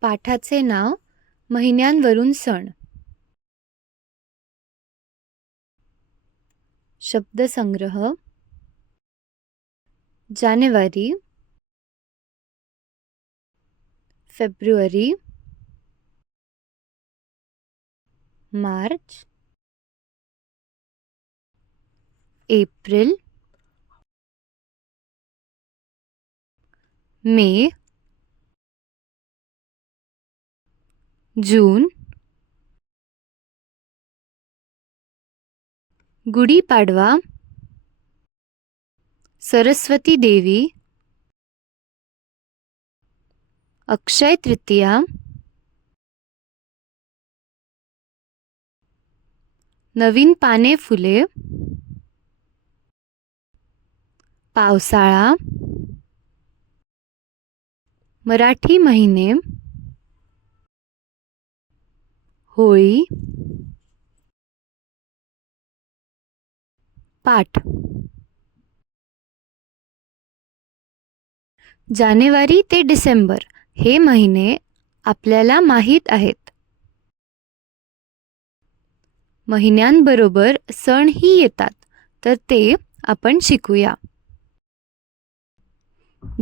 पाठाचे नाव महिन्यांवरून सण. शब्दसंग्रह. जानेवारी, February, March, April, मे, जून, गुढीपाडवा, सरस्वती देवी, अक्षय तृतीया, नवीन पाने फुले, पावसाळा, मराठी महिने, होळी, पाठ. जानेवारी ते डिसेंबर हे महिने आपल्याला माहीत आहेत. महिन्यांबरोबर सणही येतात, तर ते आपण शिकूया.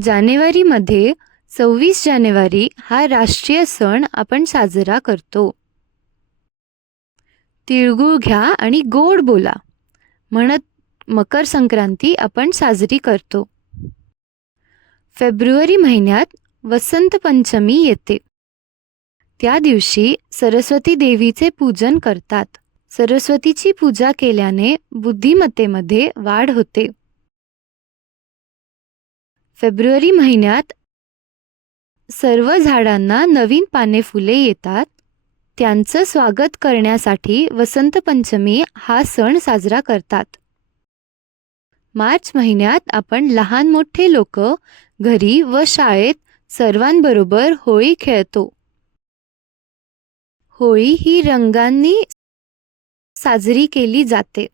जानेवारीमध्ये 26 जानेवारी हा राष्ट्रीय सण आपण साजरा करतो. तिळगुळ घ्या आणि गोड बोला म्हणत मकर संक्रांती आपण साजरी करतो. फेब्रुवारी महिन्यात वसंत पंचमी येते. त्या दिवशी सरस्वती देवीचे पूजन करतात. सरस्वतीची पूजा केल्याने बुद्धिमत्तेमध्ये वाढ होते. फेब्रुवारी महिन्यात सर्व झाडांना नवीन पाने फुले येतात. त्यांचं स्वागत करण्यासाठी वसंत पंचमी हा सण साजरा करतात. मार्च महिन्यात आपण लहान मोठे लोक घरी व शाळेत सर्वांबरोबर होळी खेळतो. होळी ही रंगांनी साजरी केली जाते.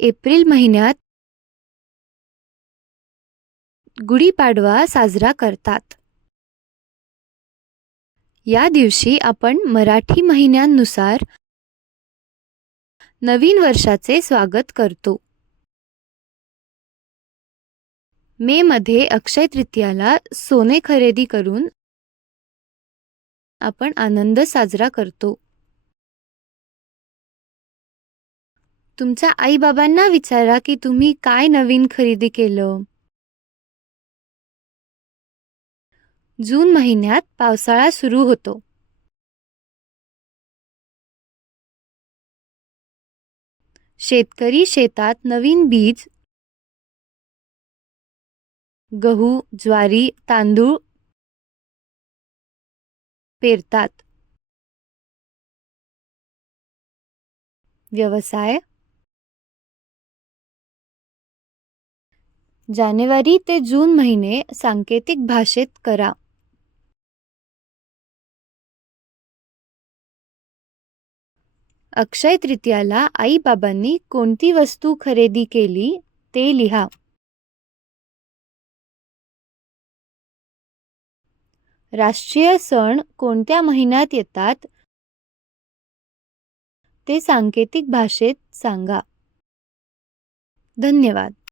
एप्रिल महिन्यात गुढीपाडवा साजरा करतात. या दिवशी आपण मराठी महिन्यांनुसार नवीन वर्षाचे स्वागत करतो. मे मध्ये अक्षय तृतीयाला सोने खरेदी करून आपण आनंद साजरा करतो. तुमच्या आई-बाबांना विचारा की तुम्ही काय नवीन खरेदी केलं. जून महिन्यात पावसाळा सुरू होतो. शेतकरी शेतात नवीन बीज, गहू, ज्वारी, तांदूळ पेरतात. व्यवसाय. जानेवारी ते जून महिने सांकेतिक भाषेत करा. अक्षय तृतीयाला आई-बाबांनी कोणती वस्तू खरेदी केली ते लिहा. राष्ट्रीय सण कोणत्या महिन्यात येतात ते सांकेतिक भाषेत सांगा. धन्यवाद.